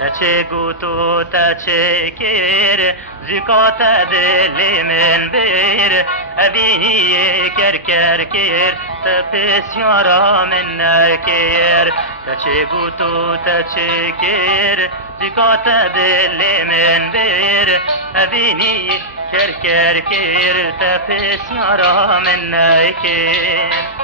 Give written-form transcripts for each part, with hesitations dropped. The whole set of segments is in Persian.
تچه گوتو تچه کر زکات دل من بیر ابینی کر کر کر تپسیارا من نکر تچه گوتو تچه کر زکات دل من بیر ابینی کر کر کر تپسیارا من نکر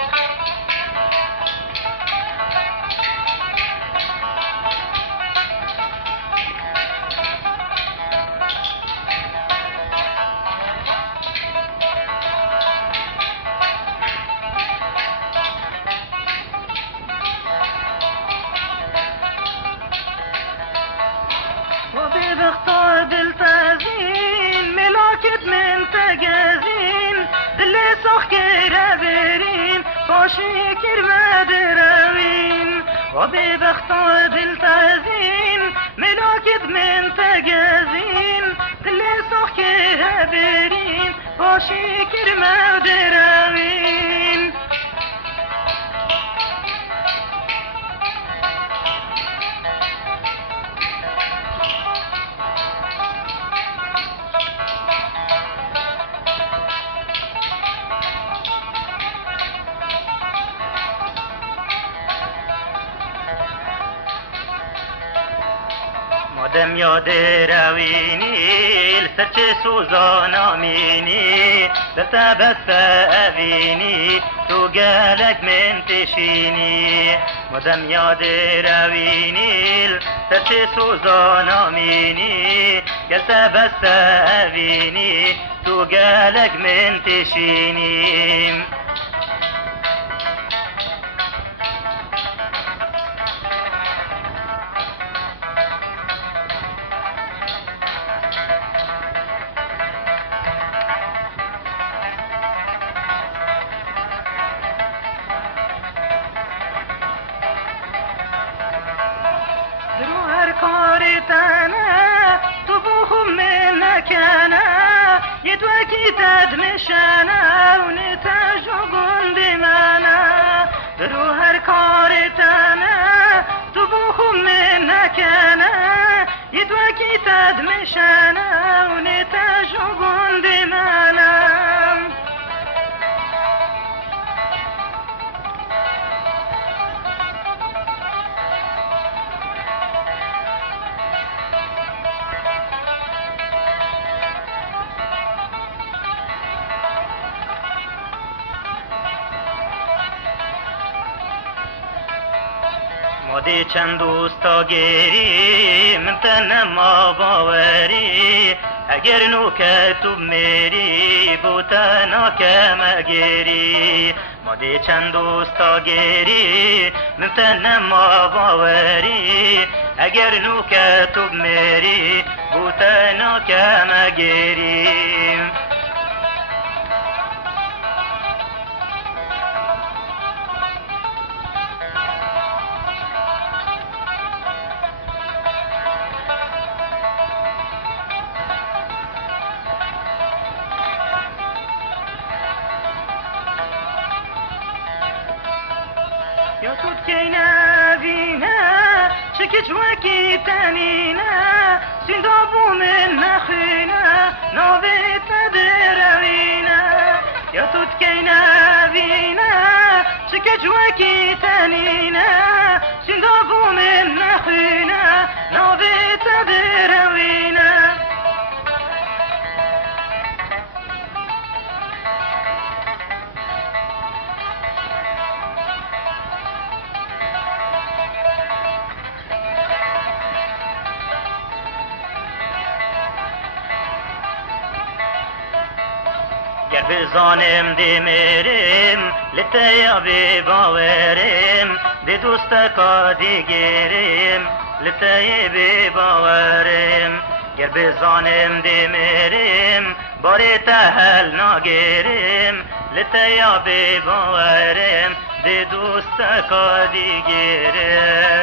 وببختار دلتازين ملاكت من تجازين دلي سخكر برين باشكر مدراوين وببختار دلتازين ملاكت من تجازين دلي سخكر برين باشكر مدراوين مادم یاد روینی لسچ سوزان آمینی لتبست اوینی تو گلک من تشینی مادم یاد روینی لسچ سوزان آمینی لتبست اوینی تو گلک من تشینی كارتانا طبوخ من مكانا يتوكي تدمشانا ونتاجو قند مانا دروهر كارتانا طبوخ من مكانا يتوكي تدمشانا ونتاجو قند مانا مادی چند دوستا گیری من تنما باوری اگر نوکه تو میری بوتنا کم گیری مادی چند دوستا گیری من تنما باوری اگر نوکه تو میری بوتنا کم گیری يا صوت كينا فينا شكت وكي تانينا سندابو من نخينا نوبيت دراوينا يا صوت كينا فينا شكت وكي تانينا سندابو من نخينا نوبيت دراوينا گر بزانم دیمرم لتیا باورم دی دوستا دیگرم لتیا باورم گر بزانم دیمرم باری تحل ناگرم لتیا باورم دی دوستا دیگرم